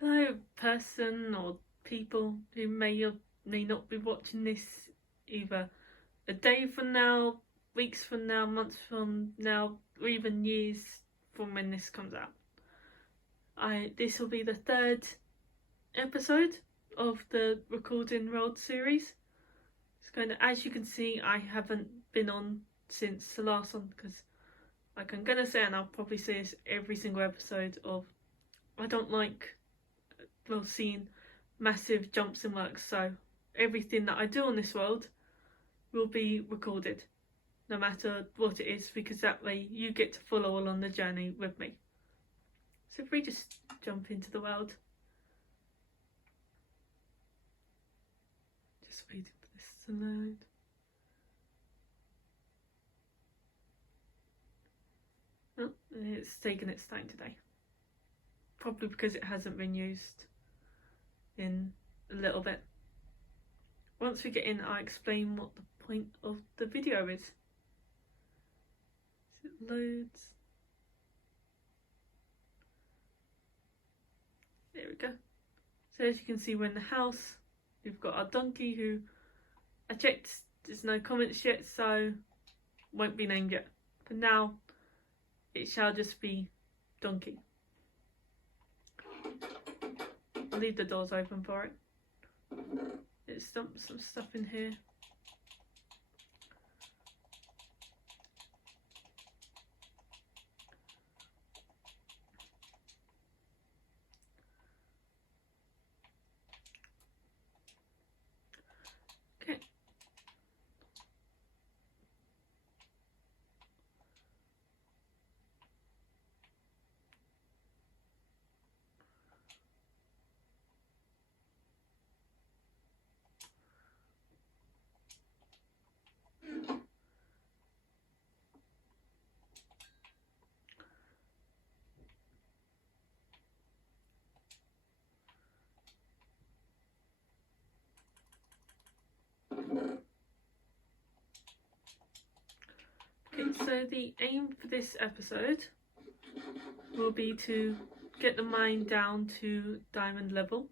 Hello, person or people who may or may not be watching this either a day from now, weeks from now, months from now, or even years from when this comes out. This will be the third episode of the Recording World series. It's kind of, as you can see, I haven't been on since the last one because, like I'm gonna say, and I'll probably say this every single episode of, I don't like seeing massive jumps in work, so everything that I do on this world will be recorded, no matter what it is, because that way you get to follow along the journey with me. So if we just jump into the world, just waiting for this to load. Oh, it's taken its time today, probably because it hasn't been used in a little bit. Once we get in, I'll explain what the point of the video is. It loads. There we go. So as you can see, we're in the house. We've got our donkey, who I checked, there's no comments yet, so won't be named yet. For now, it shall just be Donkey. I'll leave the doors open for it. It's dumped some stuff in here. Okay. Okay, so the aim for this episode will be to get the mine down to diamond level.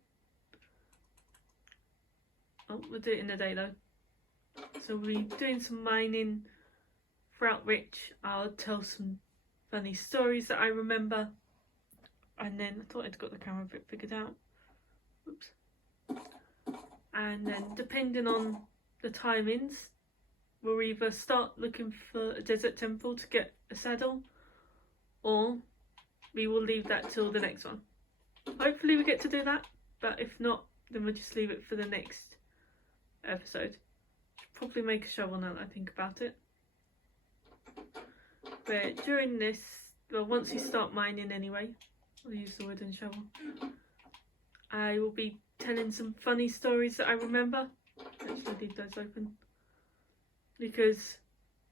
Oh, we'll do it in the day though. So we'll be doing some mining, throughout which I'll tell some funny stories that I remember. And then I thought I'd got the camera bit figured out. Oops. And then depending on the timings, we'll either start looking for a desert temple to get a saddle, or we will leave that till the next one. Hopefully we get to do that, but if not, then we'll just leave it for the next episode. Should probably make a shovel now that I think about it. But during this, well, once we start mining anyway, I'll use the wooden shovel, I will be telling some funny stories that I remember. Actually, leave those open, because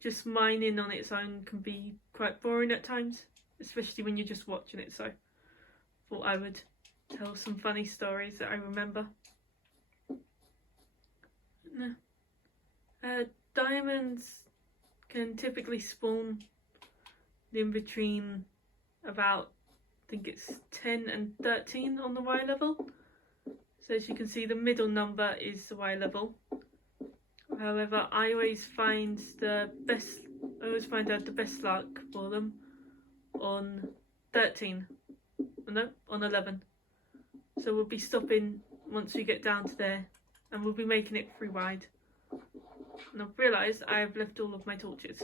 just mining on its own can be quite boring at times, especially when you're just watching it. So I thought I would tell some funny stories that I remember. Diamonds can typically spawn in between about, I think it's 10 and 13 on the Y level. So as you can see, the middle number is the Y level. However, I always find out the best luck for them on 13. No, on 11. So we'll be stopping once we get down to there, and we'll be making it 3 wide. And I've realised I've left all of my torches.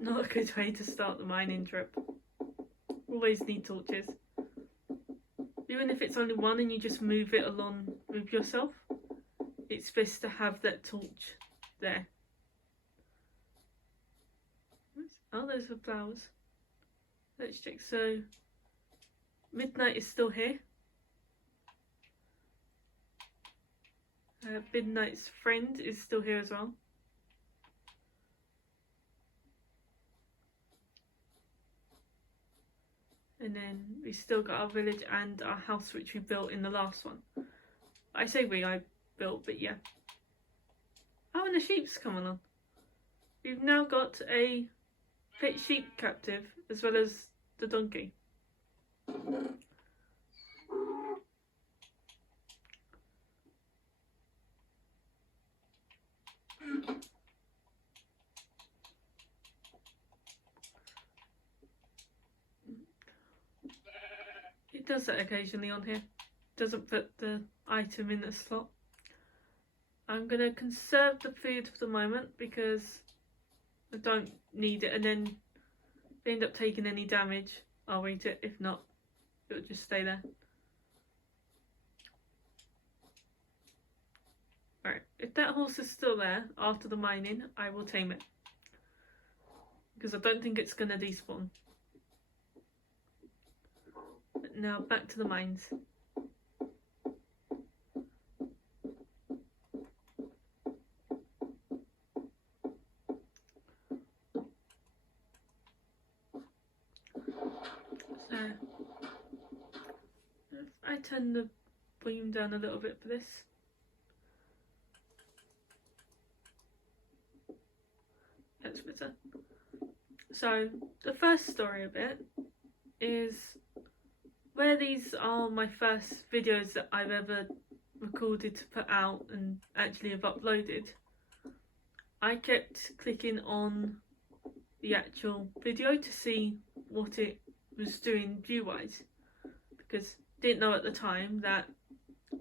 Not a good way to start the mining trip. Always need torches. Even if it's only one and you just move it along with yourself, it's best to have that torch there. Oh, those are flowers. Let's check. So Midnight is still here. Midnight's friend is still here as well. And then we still got our village and our house, which we built in the last one. I say I built, but yeah. Oh, and the sheep's come along. We've now got a pet sheep captive, as well as the donkey. It does that occasionally on here. Doesn't put the item in the slot. I'm going to conserve the food for the moment because I don't need it, and then if I end up taking any damage, I'll eat it. If not, it'll just stay there. Right, if that horse is still there after the mining, I will tame it. Because I don't think it's going to despawn. But now back to the mines. So, if I turn the volume down a little bit for this. That's better. So, the first story of it is where these are my first videos that I've ever recorded to put out and actually have uploaded. I kept clicking on the actual video to see what it was doing view-wise, because I didn't know at the time that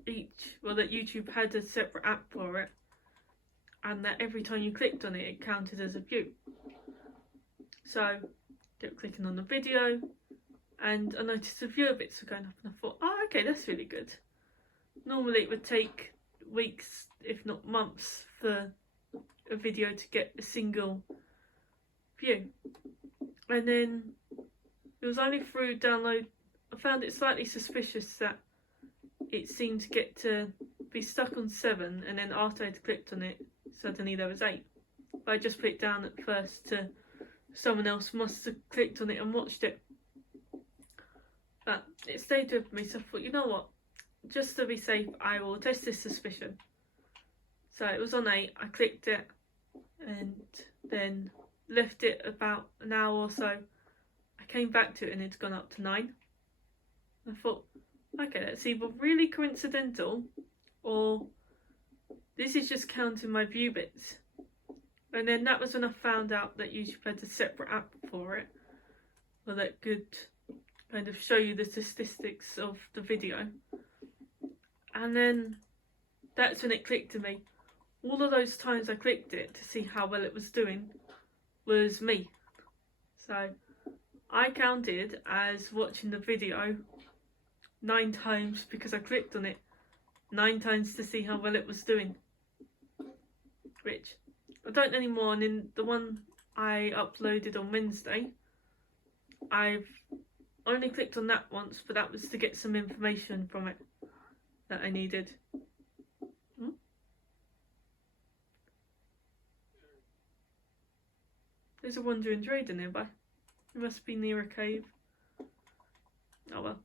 that YouTube had a separate app for it, and that every time you clicked on it, it counted as a view. So I kept clicking on the video, and I noticed the viewer bits were going up, and I thought, oh, okay, that's really good. Normally it would take weeks, if not months, for a video to get a single view. And then it was only through download, I found it slightly suspicious that it seemed to get to be stuck on 7, and then after I'd clicked on it, suddenly there was 8. But I just put it down at first to someone else must have clicked on it and watched it. But it stayed with me, so I thought, you know what, just to be safe, I will test this suspicion. So it was on 8, I clicked it, and then left it about an hour or so. I came back to it and it's gone up to 9. I thought, okay, that's either really coincidental or this is just counting my view bits. And then that was when I found out that YouTube had a separate app for it, or that could kind of show you the statistics of the video. And then that's when it clicked to me. All of those times I clicked it to see how well it was doing was me. So I counted as watching the video 9 times because I clicked on it 9 times to see how well it was doing. Which I don't anymore, and in the one I uploaded on Wednesday, I've only clicked on that once, but that was to get some information from it that I needed. There's a wandering trader nearby. It must be near a cave. Oh well.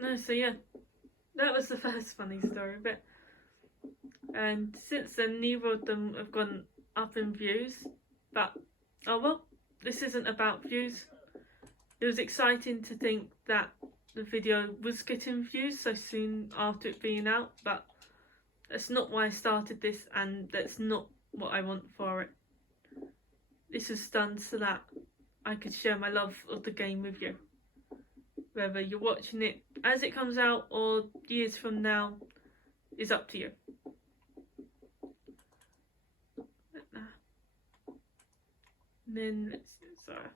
No, so yeah, that was the first funny story bit. And since then, neither of them have gone up in views. But, oh well, this isn't about views. It was exciting to think that the video was getting views so soon after it being out, but that's not why I started this, and that's not what I want for it. This was done so that I could share my love of the game with you. Whether you're watching it as it comes out or years from now is up to you. And then let's do Zara.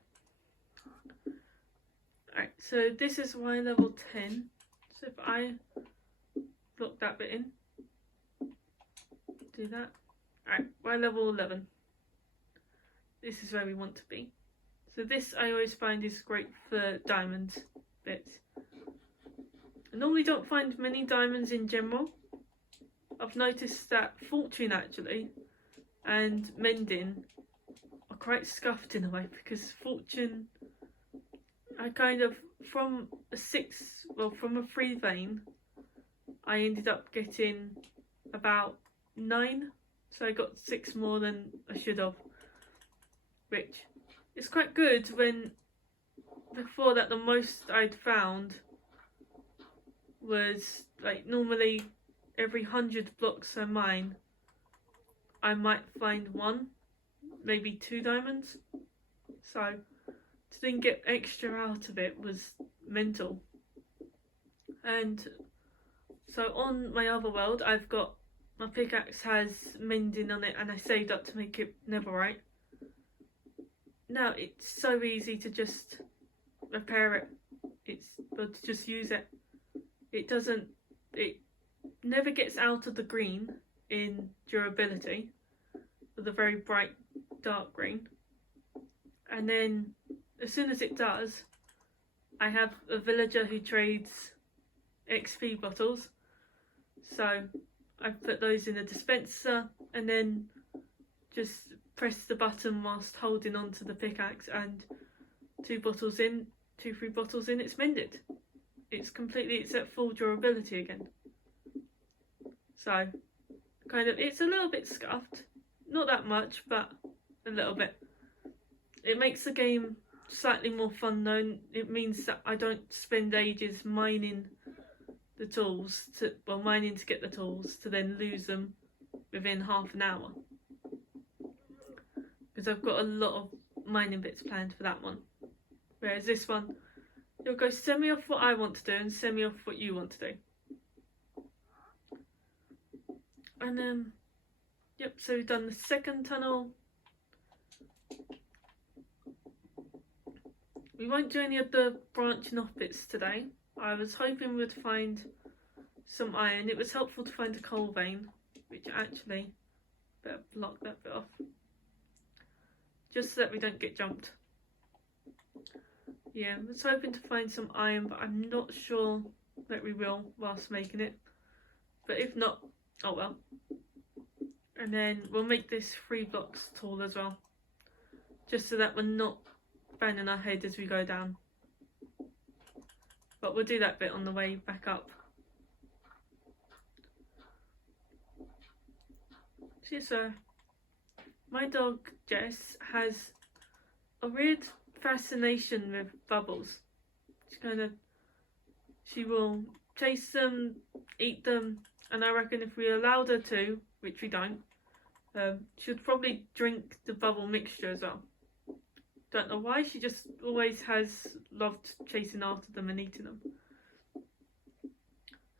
Alright, so this is Y level 10. So if I block that bit in, do that. Alright, Y level 11. This is where we want to be. So this I always find is great for diamond bits. I normally don't find many diamonds in general. I've noticed that Fortune actually and Mending are quite scuffed in a way, because Fortune, I kind of, from a 3 vein, I ended up getting about 9. So I got 6 more than I should have. Which is quite good when before that the most I'd found was like normally every 100 blocks I mine I might find 1, maybe 2 diamonds. So to then get extra out of it was mental. And so on my other world, I've got my pickaxe has mending on it, and I saved up to make it netherite. Now it's so easy to just repair it. Or to just use it. It never gets out of the green in durability, with a very bright dark green. And then as soon as it does, I have a villager who trades XP bottles, so I put those in a dispenser and then just press the button whilst holding onto the pickaxe, and 3 bottles in, it's mended. It's at full durability again. So kind of, it's a little bit scuffed, not that much, but a little bit. It makes the game slightly more fun though. It means that I don't spend ages mining the tools mining to get the tools to then lose them within half an hour, because I've got a lot of mining bits planned for that one. Whereas this one, it'll go semi off what I want to do and semi off what you want to do. And yep, so we've done the second tunnel. We won't do any of the branching off bits today. I was hoping we'd find some iron. It was helpful to find a coal vein, which actually, better block that bit off, just so that we don't get jumped. Yeah, I was hoping to find some iron, but I'm not sure that we will whilst making it. But if not, oh well. And then we'll make this 3 blocks tall as well, just so that we're not banging our head as we go down. But we'll do that bit on the way back up. So my dog Jess has a weird fascination with bubbles. She will chase them, eat them, and I reckon if we allowed her to, which we don't, she'd probably drink the bubble mixture as well. Don't know why, she just always has loved chasing after them and eating them.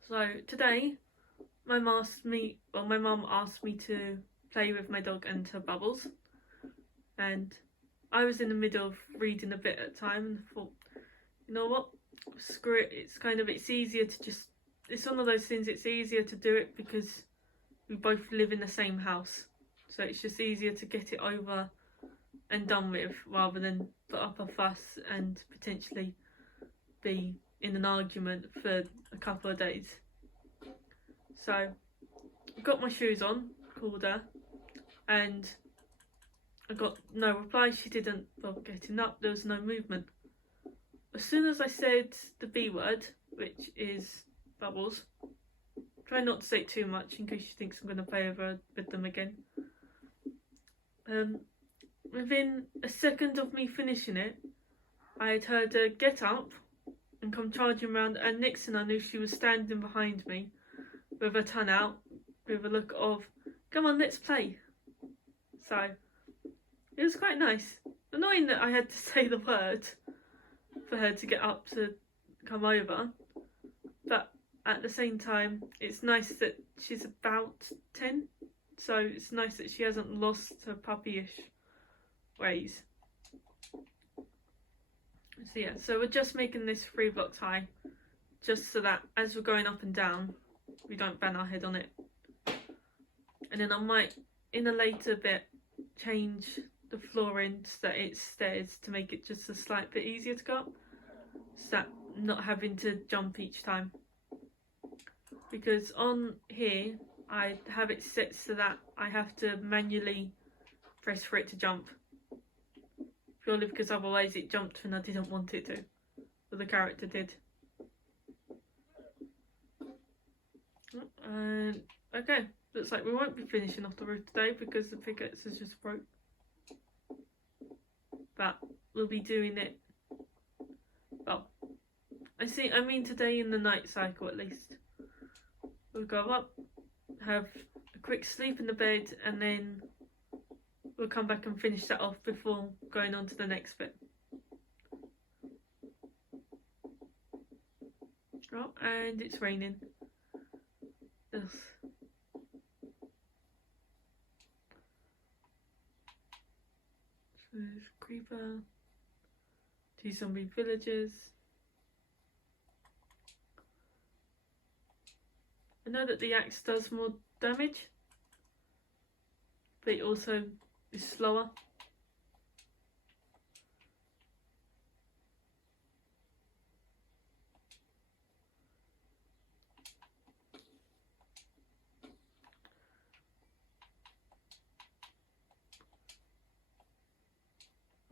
So today, my mum asked me to play with my dog and her bubbles, and I was in the middle of reading a bit at a time and thought, you know what, screw it. It's easier to just, it's one of those things, it's easier to do it because we both live in the same house, so it's just easier to get it over and done with, rather than put up a fuss and potentially be in an argument for a couple of days. So I got my shoes on, called her, and I got no reply. She didn't bother getting up, there was no movement. As soon as I said the B word, which is bubbles, try not to say it too much in case she thinks I'm going to play with them again. Within a second of me finishing it, I had heard her get up and come charging around, and next thing I knew, she was standing behind me with her tongue out, with a look of, come on, let's play. So it was quite nice. Annoying that I had to say the word for her to get up to come over, but at the same time, it's nice that she's about 10, so it's nice that she hasn't lost her puppyish ways. So yeah, so we're just making this 3 blocks high, just so that as we're going up and down, we don't bang our head on it. And then I might, in a later bit, change the flooring so that it's stairs to make it just a slight bit easier to go up, so that I'm not having to jump each time. Because on here, I have it set so that I have to manually press for it to jump. Purely because otherwise it jumped when I didn't want it to. Or the character did. Okay, looks like we won't be finishing off the roof today because the pickaxe is just broke. But we'll be doing it, well, I mean today in the night cycle at least. We'll go up, have a quick sleep in the bed, and then we'll come back and finish that off before going on to the next bit. Oh, and it's raining. Ugh. So there's creeper. 2 zombie villagers. I know that the axe does more damage, but it also is slower.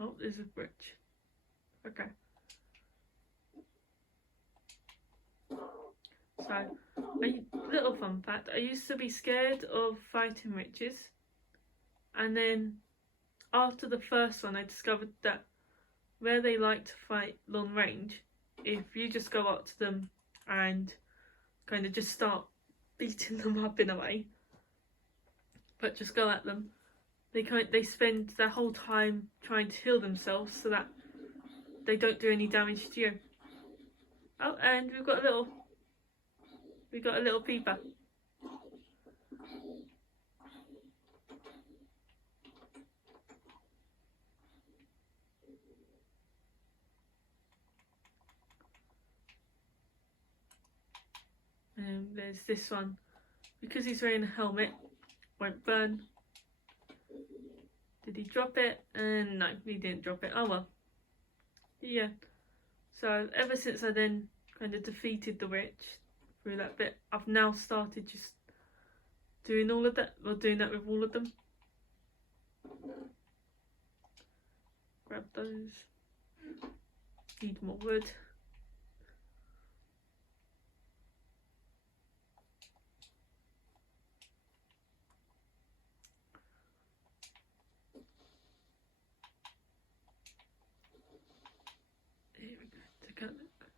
Oh, there's a bridge. Okay. So, little fun fact, I used to be scared of fighting witches, and then after the first one I discovered that where they like to fight long range, if you just go up to them and kind of just start beating them up in a way, but just go at them, they spend their whole time trying to heal themselves so that they don't do any damage to you. Oh, and we've got a little peeper. There's this one. Because he's wearing a helmet, won't burn. Did he drop it? No, he didn't drop it. Oh well. Yeah. So ever since I then kind of defeated the witch through that bit, I've now started just doing all of that. Well, doing that with all of them. Grab those. Need more wood. Here we go. Take a look.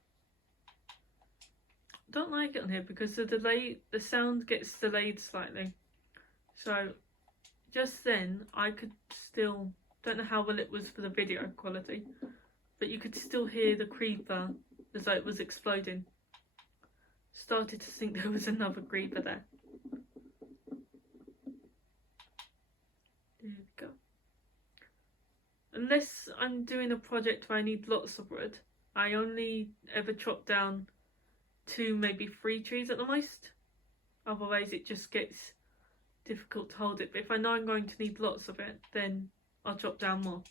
Don't like it on here because the sound gets delayed slightly. So just then I could still, don't know how well it was for the video quality, but you could still hear the creeper as though it was exploding. Started to think there was another creeper there. There we go. Unless I'm doing a project where I need lots of wood, I only ever chop down 2, maybe 3 trees at the most. Otherwise it just gets difficult to hold it. But if I know I'm going to need lots of it, then I'll chop down more.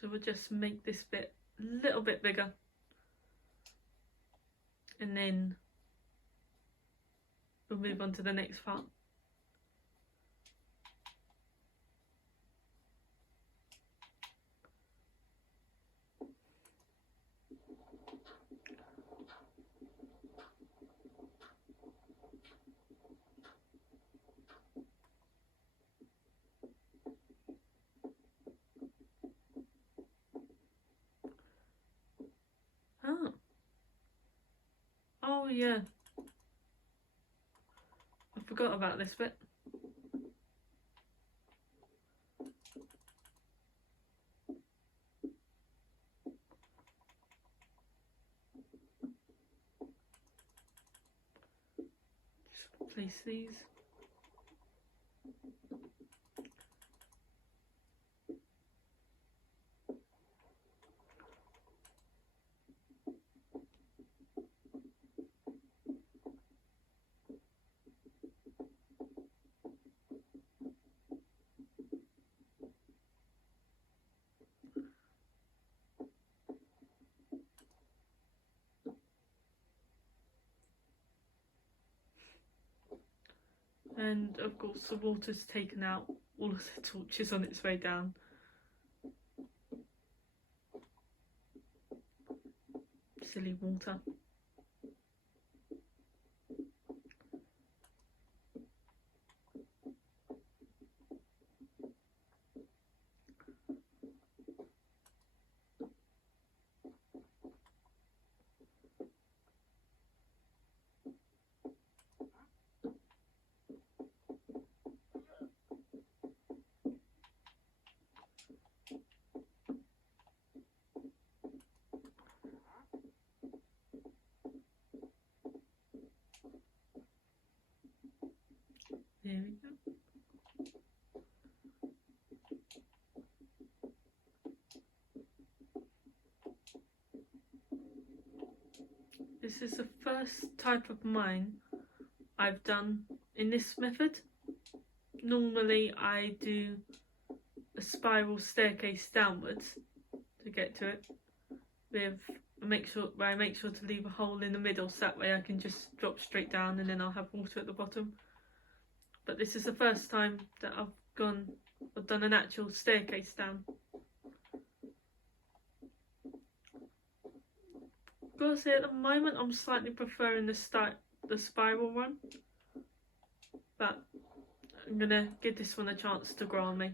So we'll just make this bit a little bit bigger. And then we'll move on to the next part. Oh. Oh yeah. I forgot about this bit. Just place these. And of course the water's taken out all of the torches on its way down. Silly water. Here we go. This is the first type of mine I've done in this method. Normally I do a spiral staircase downwards to get to it, with I make sure to leave a hole in the middle so that way I can just drop straight down and then I'll have water at the bottom. But this is the first time that I've done an actual staircase down. Gotta say, at the moment I'm slightly preferring the spiral one, but I'm gonna give this one a chance to grow on me,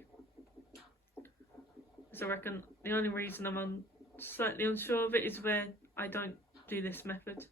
because I reckon the only reason I'm slightly unsure of it is where I don't do this method.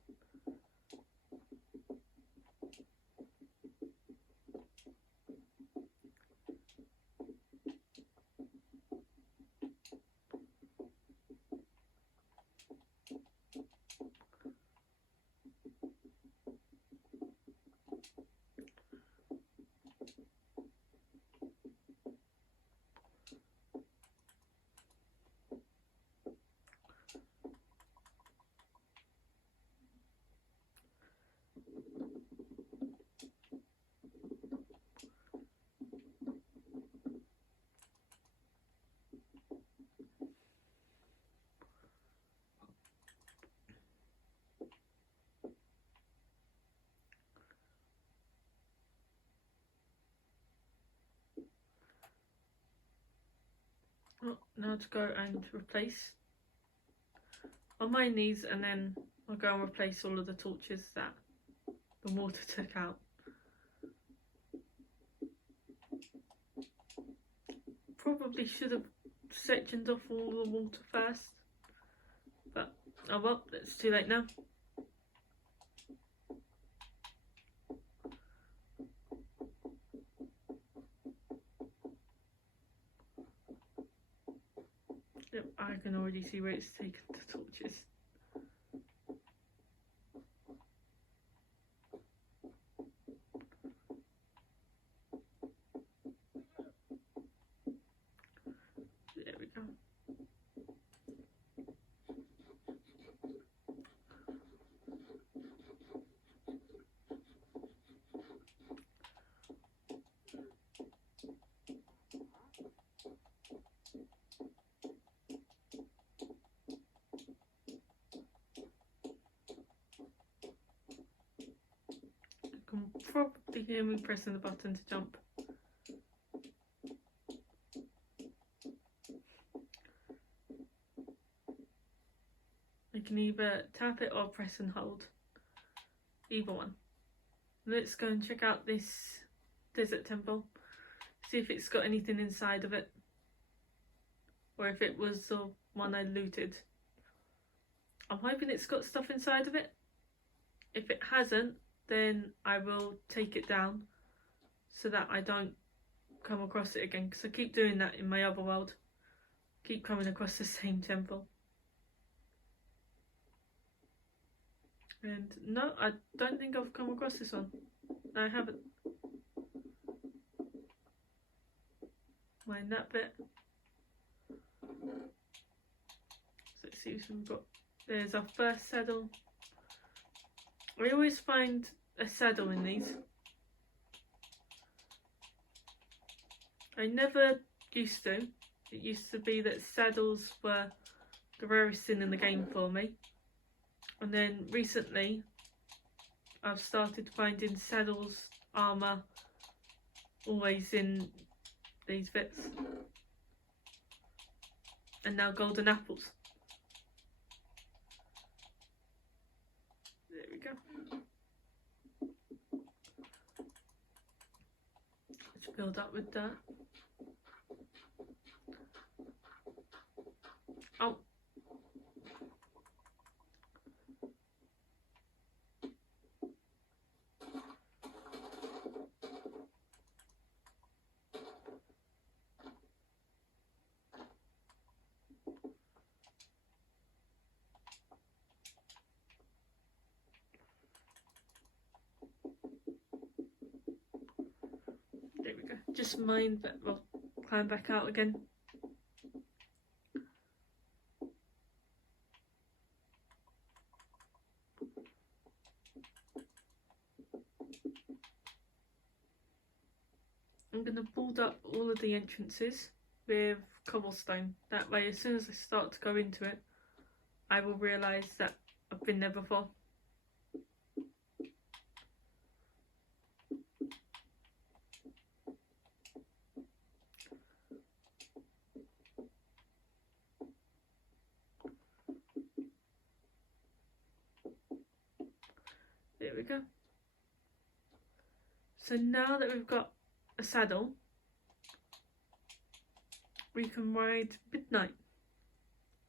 Oh, now to go and replace. I'll mine these and then I'll go and replace all of the torches that the water took out. Probably should have sectioned off all the water first, but oh well, it's too late now. Yep, I can already see where it's taken the torches. There we go. You can probably hear me pressing the button to jump. You can either tap it or press and hold. Either one. Let's go and check out this desert temple. See if it's got anything inside of it, or if it was the one I looted. I'm hoping it's got stuff inside of it. If it hasn't, then I will take it down so that I don't come across it again, because I keep doing that in my other world. Keep coming across the same temple. And no, I don't think I've come across this one. No, I haven't. Mind that bit. So let's see what we've got. There's our first saddle. I always find a saddle in these. I never used to. It used to be that saddles were the rarest thing in the game for me. And then recently I've started finding saddles, armour, always in these bits. And now golden apples. There we go. Let's build up with that. Oh. just mind that we'll climb back out again. I'm going to board up all of the entrances with cobblestone. That way, as soon as I start to go into it, I will realise that I've been there before. There we go. So now that we've got a saddle, we can ride Midnight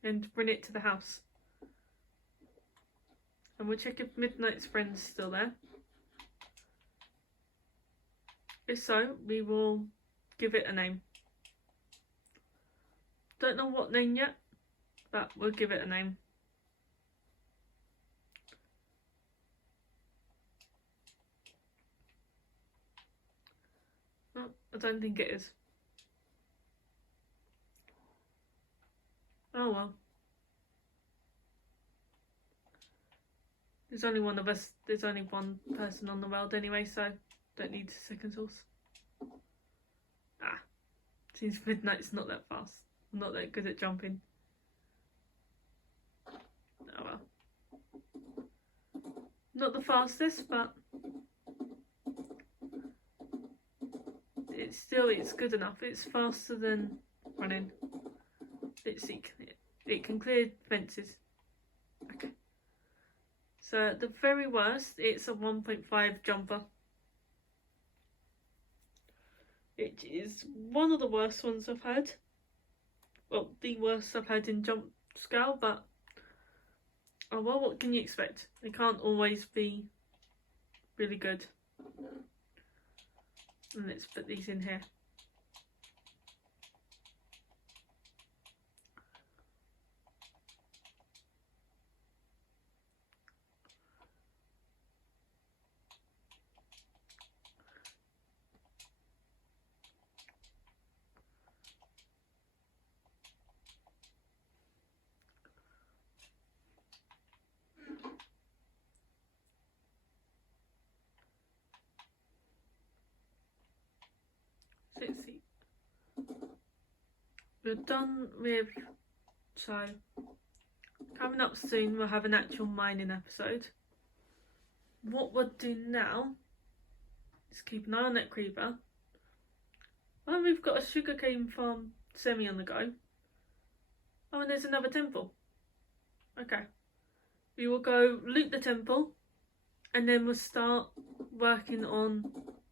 and bring it to the house. And we'll check if Midnight's friend's still there. If so, we will give it a name. Don't know what name yet, but we'll give it a name. Oh, I don't think it is. Oh well. There's only one of us, there's only one person on the world anyway, so don't need a second source. Ah, seems Midnight's not that fast. Not that good at jumping. Oh well. Not the fastest, but it's good enough. It's faster than running. It can clear fences. Okay. So at the very worst, it's a 1.5 jumper. Which is one of the worst ones I've had. Well, the worst I've had in jump scale, but oh well, what can you expect? They can't always be really good. And let's put these in here. Let's see. We're done with, so coming up soon we'll have an actual mining episode. What we'll do now is keep an eye on that creeper. Oh, we've got a sugarcane farm semi on the go. Oh, and there's another temple. Okay. We will go loot the temple and then we'll start working on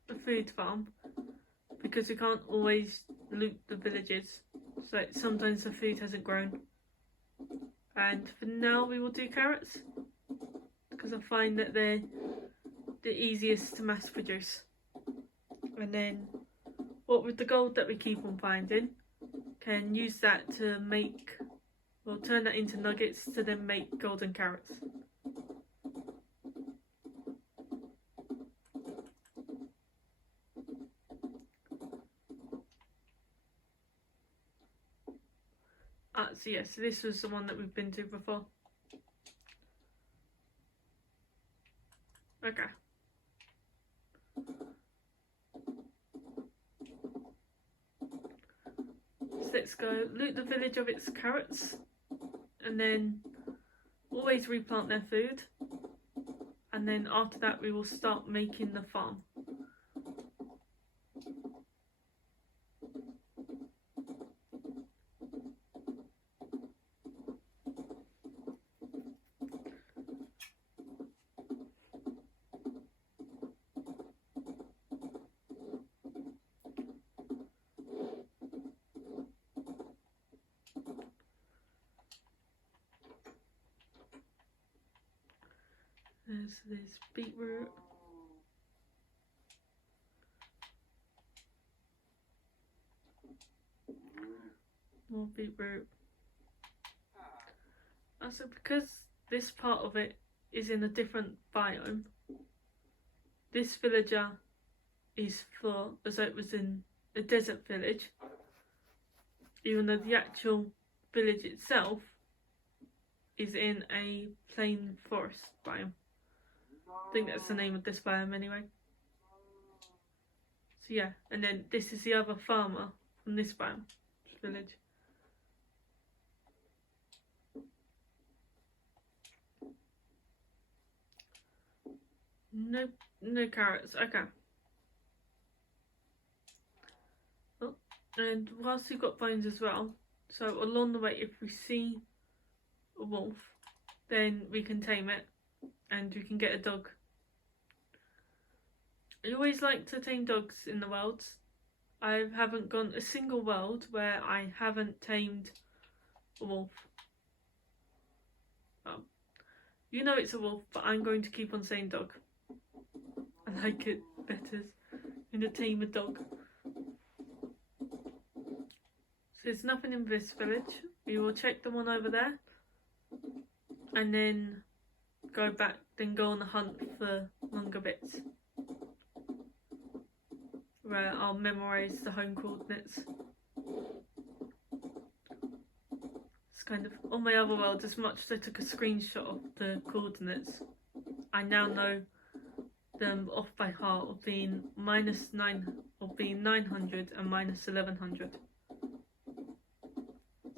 the food farm, because we can't always loot the villages, so sometimes the food hasn't grown. And for now we will do carrots, because I find that they're the easiest to mass produce. And then what with the gold that we keep on finding, can use that to make, well, turn that into nuggets to then make golden carrots. So yes, this was the one that we've been to before. Okay. So let's go loot the village of its carrots, and then always replant their food, and then after that we will start making the farm. There's beetroot. More beetroot. Also, because this part of it is in a different biome, this villager is full, as though it was in a desert village, even though the actual village itself is in a plain forest biome. I think that's the name of this biome anyway. So yeah, and then this is the other farmer from this biome, this village. No carrots. Okay. Oh, and whilst we've got bones as well, so along the way, if we see a wolf, then we can tame it, and we can get a dog. I always like to tame dogs in the worlds. I haven't gone a single world where I haven't tamed a wolf. Well, you know it's a wolf, but I'm going to keep on saying dog. I like it better in a tame a dog. So there's nothing in this village. We will check the one over there, and then go back, then go on the hunt for longer bits, where I'll memorise the home coordinates. It's kind of, on my other world, as much as I took a screenshot of the coordinates, I now know them off by heart of being -9, of being 900 and -1100.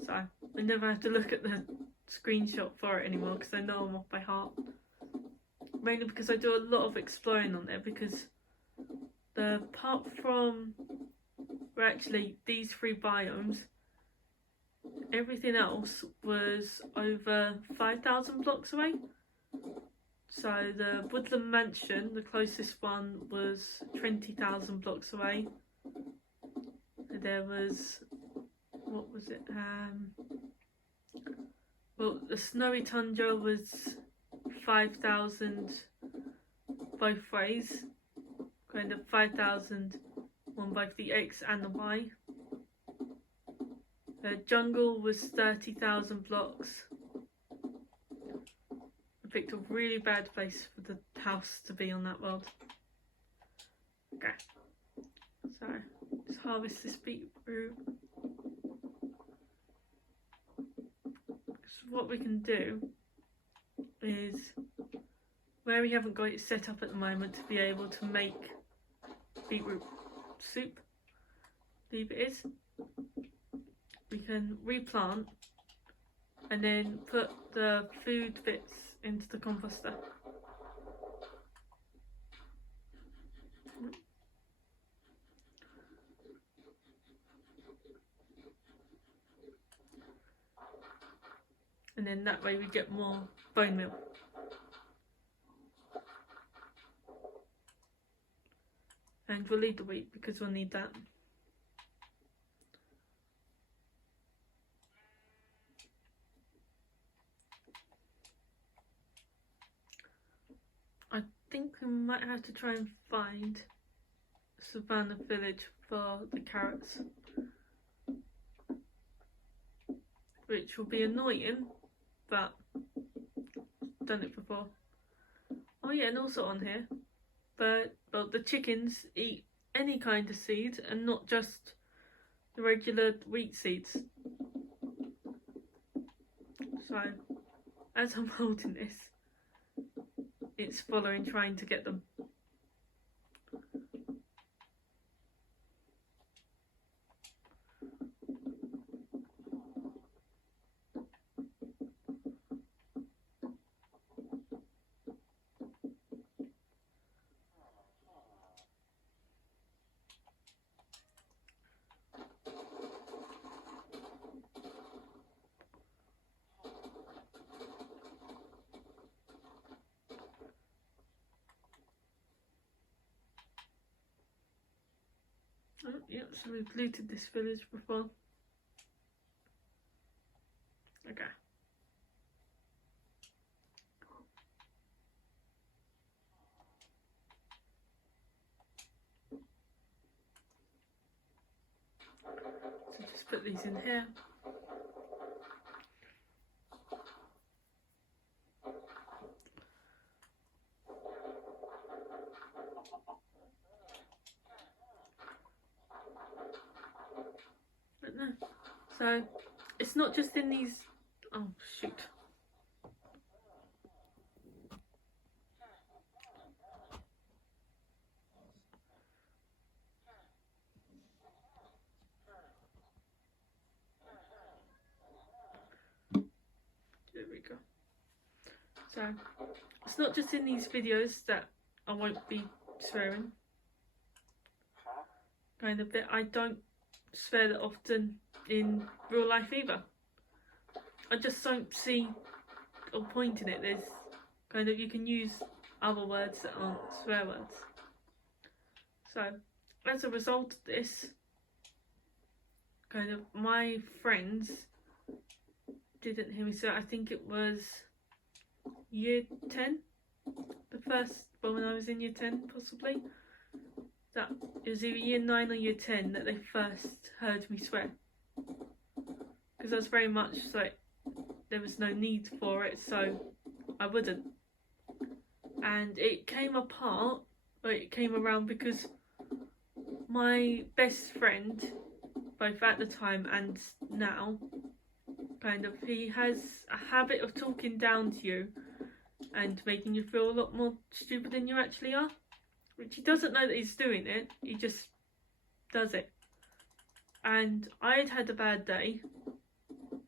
So I never have to look at the screenshot for it anymore because I know I'm off by heart. Mainly because I do a lot of exploring on there, because apart from, well, actually these 3 biomes, everything else was over 5,000 blocks away. So the Woodland Mansion, the closest one, was 20,000 blocks away. There was, what was it? Well, the Snowy Tundra was 5,000 both ways, kind of 5,000 on both the X and the Y. The jungle was 30,000 blocks. I picked a really bad place for the house to be on that world. Okay, so let's harvest this beetroot. So what we can do is, where we haven't got it set up at the moment to be able to make beetroot soup, I believe it is, we can replant and then put the food bits into the composter. And then that way we get more bone meal. And we'll leave the wheat because we'll need that. I think we might have to try and find a savannah village for the carrots, which will be annoying, but I've done it before. Oh yeah, and also on here, but well, the chickens eat any kind of seed and not just the regular wheat seeds. So as I'm holding this, it's following, trying to get them. Oh, yep, so we've looted this village before. Okay. So just put these in here. But no. So it's not just in these. Oh shoot. There we go. So it's not just in these videos that I won't be swearing. Kind of bit. I don't swear that often in real life either. I just don't see a point in it. There's kind of, you can use other words that aren't swear words. So as a result of this, kind of my friends didn't hear me swear. I think it was year 10, the first, well, when I was in year 10 possibly. That it was either year 9 or year 10 that they first heard me swear. Because I was very much like, there was no need for it, so I wouldn't. And it came apart, or it came around because my best friend, both at the time and now, kind of, he has a habit of talking down to you and making you feel a lot more stupid than you actually are. Which he doesn't know that he's doing it, he just does it. And I had had a bad day,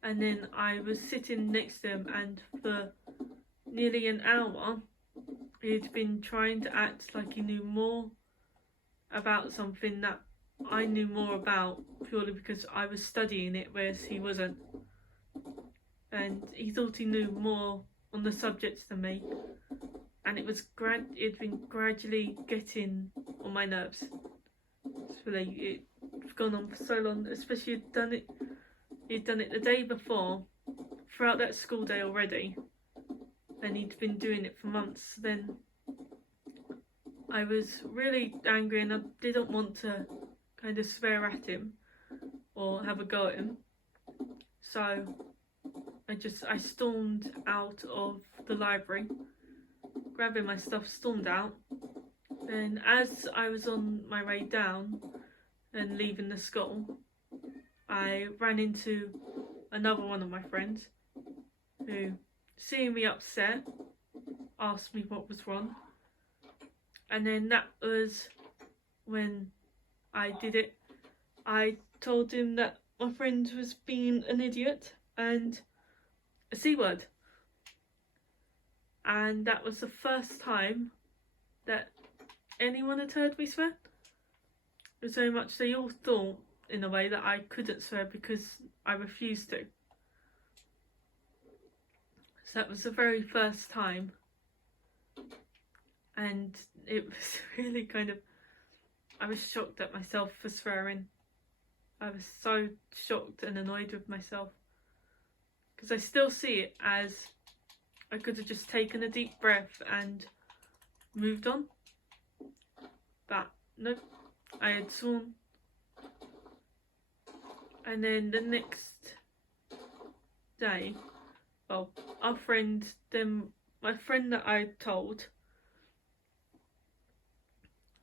and then I was sitting next to him, and for nearly an hour he'd been trying to act like he knew more about something that I knew more about, purely because I was studying it, whereas he wasn't. And he thought he knew more on the subjects than me. And it'd been gradually getting on my nerves. So it's gone on for so long, especially he'd done it the day before, throughout that school day already, and he'd been doing it for months. Then I was really angry, and I didn't want to kind of swear at him or have a go at him. So I stormed out of the library, grabbing my stuff, stormed out. And as I was on my way down and leaving the school, I ran into another one of my friends who, seeing me upset, asked me what was wrong. And then that was when I did it. I told him that my friend was being an idiot and a C word. And that was the first time that anyone had heard me swear. It was very much, they all thought in a way that I couldn't swear because I refused to. So that was the very first time. And it was really kind of, I was shocked at myself for swearing. I was so shocked and annoyed with myself. Because I still see it as, I could have just taken a deep breath and moved on. But nope, I had sworn. And then the next day, well, my friend that I told,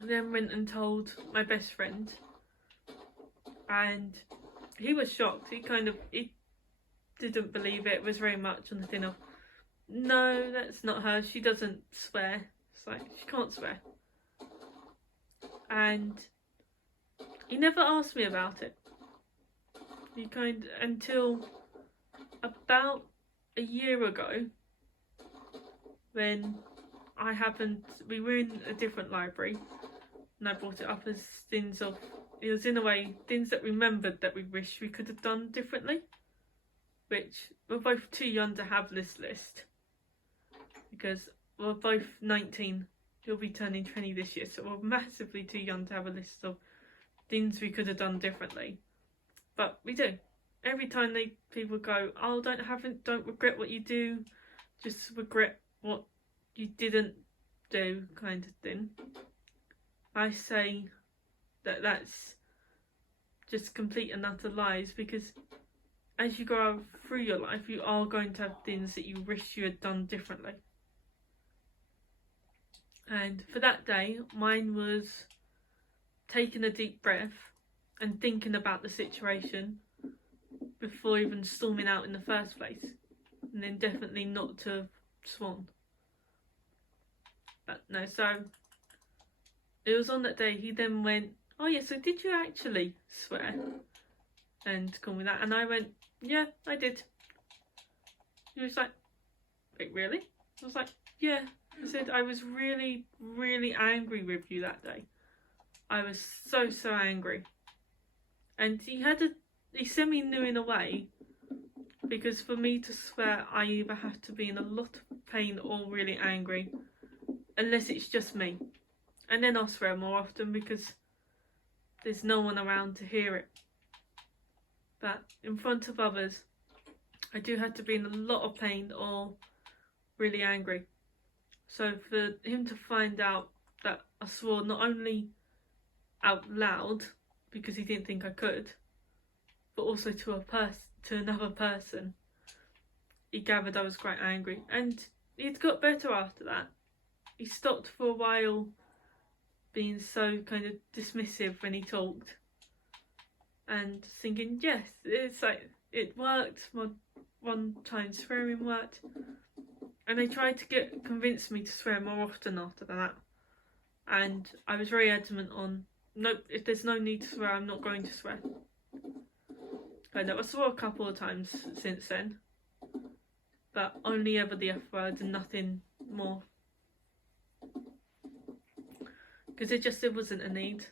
then went and told my best friend, and he was shocked. He didn't believe it. It was very much on the thing of, no, that's not her, she doesn't swear. It's like, she can't swear. And he never asked me about it. Until about a year ago, when we were in a different library, and I brought it up as things that remembered that we wish we could have done differently, which we're both too young to have this list, because we're both 19, you'll be turning 20 this year, so we're massively too young to have a list of things we could have done differently. But we do. Every time people go, oh, don't regret what you do, just regret what you didn't do, kind of thing. I say that that's just complete and utter lies, because as you go through your life, you are going to have things that you wish you had done differently. And for that day, mine was taking a deep breath and thinking about the situation before even storming out in the first place, and then definitely not to have sworn. But no, so it was on that day he then went, "Oh yeah, so did you actually swear?" and call me that, and I went, "Yeah, I did." He was like, "Wait, really?" I was like, "Yeah." I said, "I was really, really angry with you that day. I was so angry." And he semi knew in a way, because for me to swear, I either have to be in a lot of pain or really angry, unless it's just me. And then I'll swear more often because there's no one around to hear it. But in front of others, I do have to be in a lot of pain or really angry. So for him to find out that I swore not only out loud because he didn't think I could, but also to another person, he gathered I was quite angry, and it got better after that. He stopped for a while being so kind of dismissive when he talked, and thinking, yes, it's like it worked. My one time swearing worked, and they tried to convince me to swear more often after that, and I was very adamant on, nope, if there's no need to swear, I'm not going to swear. I know I swore a couple of times since then, but only ever the F word and nothing more, because there wasn't a need.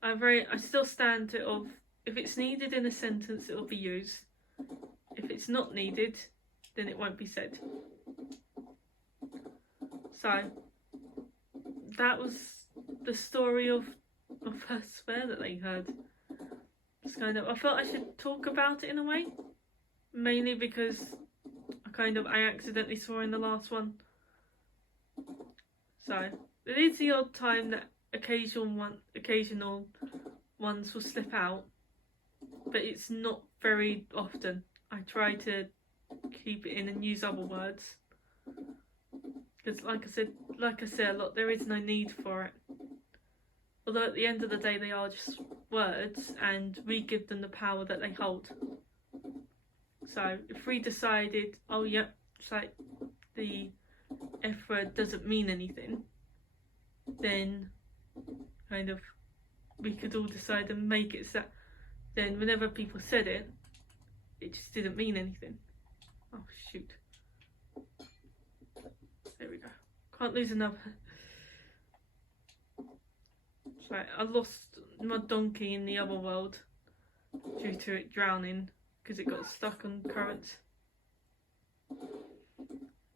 I still stand to of, if it's needed in a sentence, it'll be used. If it's not needed, then it won't be said. So that was the story of my first swear that they heard. It's kind of, I felt I should talk about it in a way, mainly because I accidentally swore in the last one. So it is the odd time that occasional ones will slip out, but it's not very often. I try to keep it in and use other words, because like I said a lot, there is no need for it. Although at the end of the day they are just words, and we give them the power that they hold. So if we decided, oh yep, it's like the F word doesn't mean anything, then we could all decide and make it so then whenever people said it, it just didn't mean anything. Oh shoot. There we go. Can't lose another. It's like I lost my donkey in the other world due to it drowning because it got stuck on currents.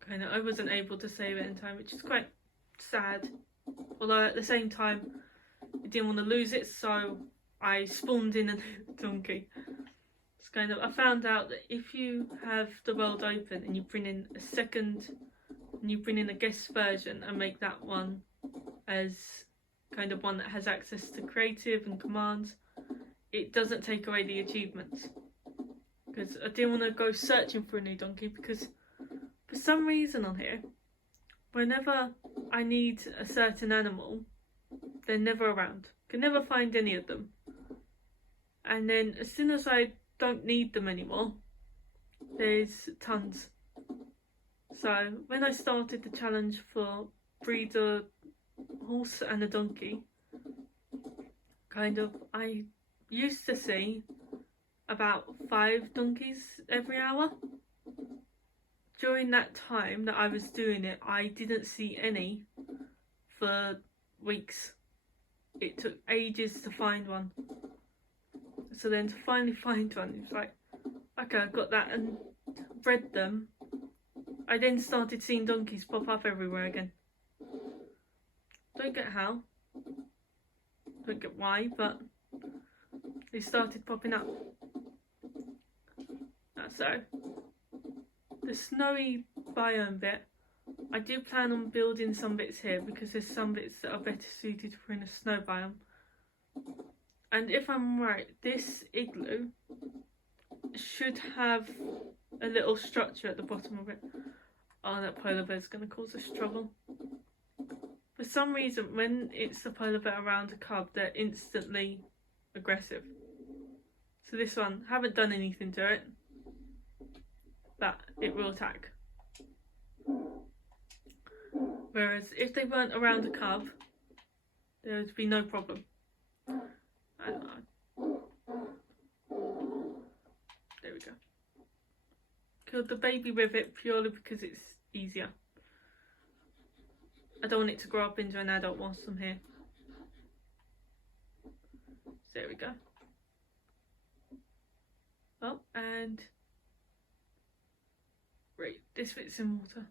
I wasn't able to save it in time, which is quite sad. Although at the same time, I didn't want to lose it, so I spawned in a donkey. It's I found out that if you have the world open and you bring in a second, and you bring in a guest version and make that one as one that has access to creative and commands, it doesn't take away the achievements. Because I didn't want to go searching for a new donkey, because for some reason on here, whenever I need a certain animal, they're never around. Can never find any of them. And then as soon as I don't need them anymore, there's tons. So when I started the challenge for breed a horse and a donkey, I used to see about 5 donkeys every hour. During that time that I was doing it, I didn't see any for weeks. It took ages to find one. So then to finally find one, it was like, okay, I've got that, and bred them. I then started seeing donkeys pop up everywhere again. Don't get how, don't get why, but they started popping up. So the snowy biome bit, I do plan on building some bits here, because there's some bits that are better suited for in a snow biome. And if I'm right, this igloo should have a little structure at the bottom of it. Oh, that polar bear's going to cause us trouble. For some reason, when it's a polar bear around a cub, they're instantly aggressive. So this one, haven't done anything to it, but it will attack. Whereas if they weren't around the cub, there would be no problem. There we go. Killed the baby with it purely because it's easier. I don't want it to grow up into an adult whilst I'm here. There we go. Oh, and right, this fits in water.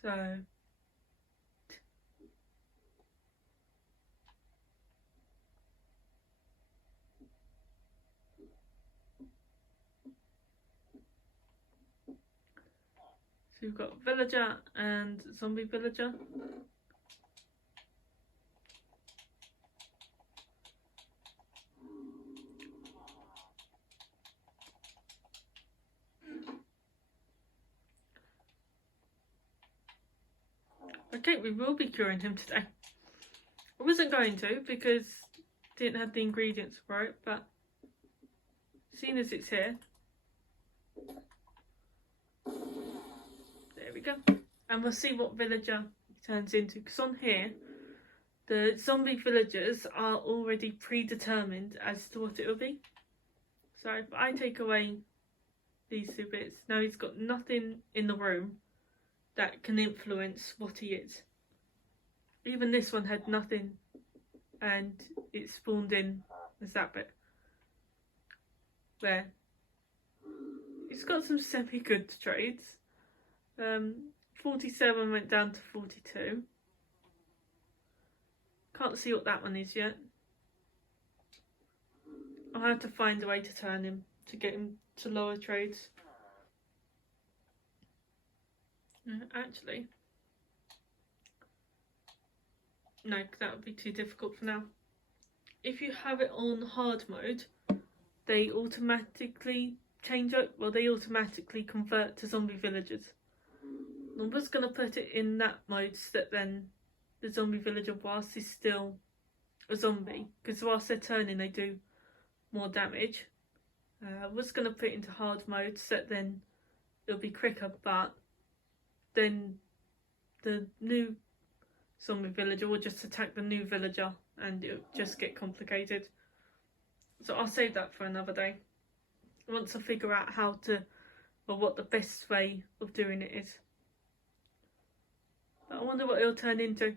So we've got villager and zombie villager. Okay, we will be curing him today. I wasn't going to because I didn't have the ingredients for it, but seeing as it's here, there we go. And we'll see what villager he turns into, because on here the zombie villagers are already predetermined as to what it will be. So if I take away these two bits, now he's got nothing in the room that can influence what he is. Even this one had nothing, and it spawned in as that bit. There. He's got some semi-good trades. 47 went down to 42. Can't see what that one is yet. I'll have to find a way to turn him, to get him to lower trades. Actually, no, that would be too difficult for now. If you have it on hard mode, they automatically change it. Well, they automatically convert to zombie villagers. I'm just going to put it in that mode so that then the zombie villager, whilst he's still a zombie, because whilst they're turning they do more damage. I was going to put it into hard mode so that then it'll be quicker, but then the new zombie villager will just attack the new villager and it'll just get complicated. So I'll save that for another day, once I figure out how to, or what the best way of doing it is. But I wonder what it'll turn into,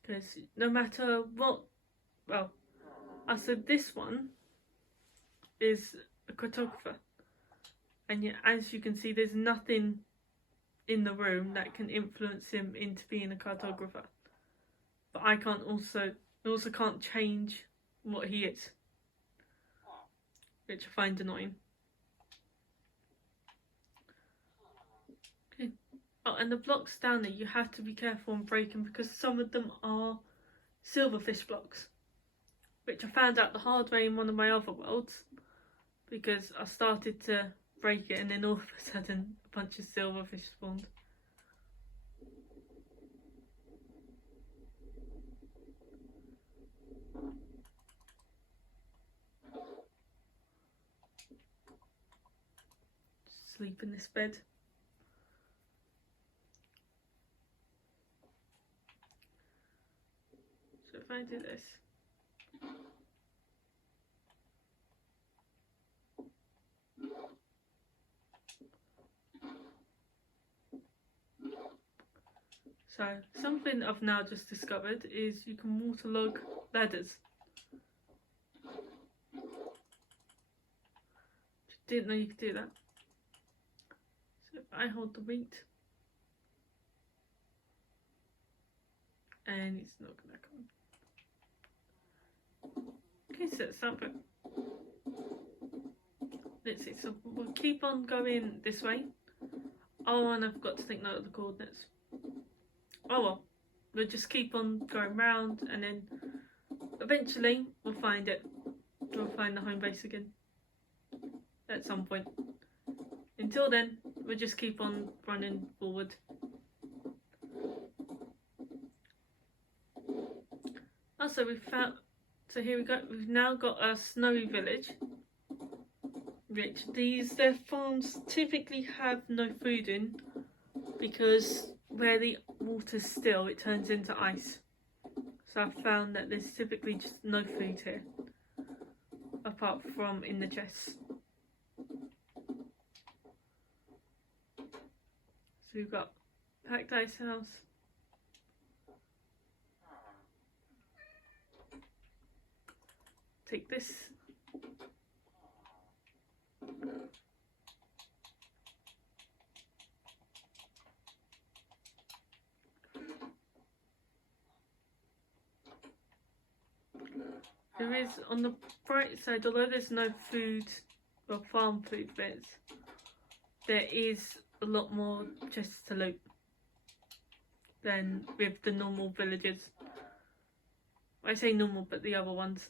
because no matter what, well, I said this one is a cartographer, and yet as you can see there's nothing in the room that can influence him into being a cartographer. But I also can't change what he is, which I find annoying. Okay. Oh, and the blocks down there you have to be careful on breaking, because some of them are silverfish blocks, which I found out the hard way in one of my other worlds, because I started to break it and then all of a sudden a bunch of silverfish spawned. Sleep in this bed. So if I do this, so something I've now just discovered is you can waterlog ladders. Didn't know you could do that. So if I hold the wheat, and it's not gonna come. Okay, so it's something. Let's see, so we'll keep on going this way. Oh, and I've got to take note of the coordinates. Oh well, we'll just keep on going round, and then eventually we'll find it. We'll find the home base again at some point. Until then, we'll just keep on running forward. Also, we found. So here we go. We've now got a snowy village. Which their farms typically have no food in, because where the water's still, it turns into ice. So I've found that there's typically just no food here, apart from in the chests. So we've got packed ice house. Take this. There is, on the bright side, although there's no food or farm food bits, there is a lot more chests to loot than with the normal villages. I say normal, but the other ones.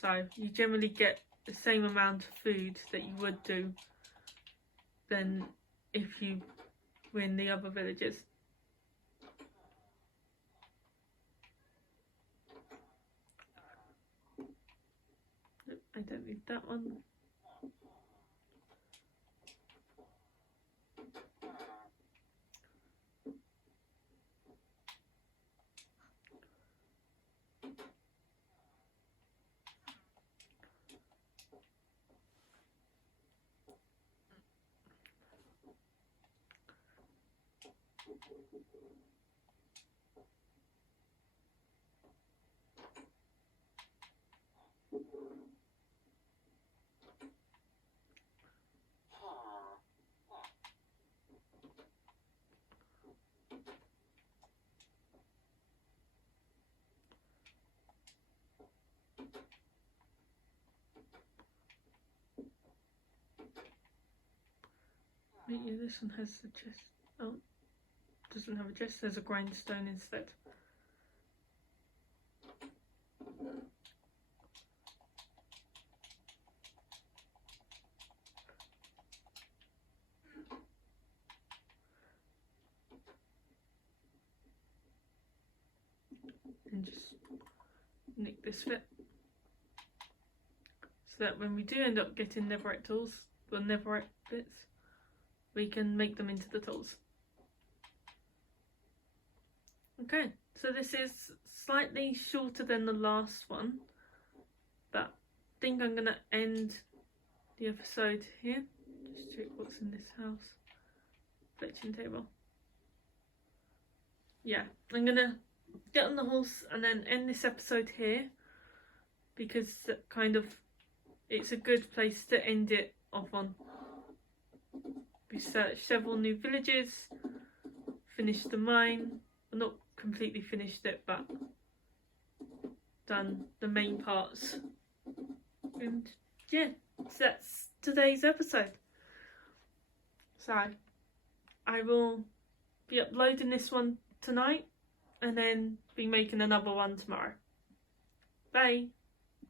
So you generally get the same amount of food that you would do than if you were in the other villages. I don't need that one. Yeah, this one has the chest. Oh, doesn't have a chest, there's a grindstone instead. And just nick this bit, so that when we do end up getting netherite tools, or netherite bits, we can make them into the tools. Okay, so this is slightly shorter than the last one, but I think I'm going to end the episode here. Just check what's in this house. Fetching table. Yeah, I'm going to get on the horse and then end this episode here, because kind of it's a good place to end it off on. We searched several new villages, finished the mine, well, not completely finished it, but done the main parts. And yeah, so that's today's episode. So I will be uploading this one tonight and then be making another one tomorrow. Bye.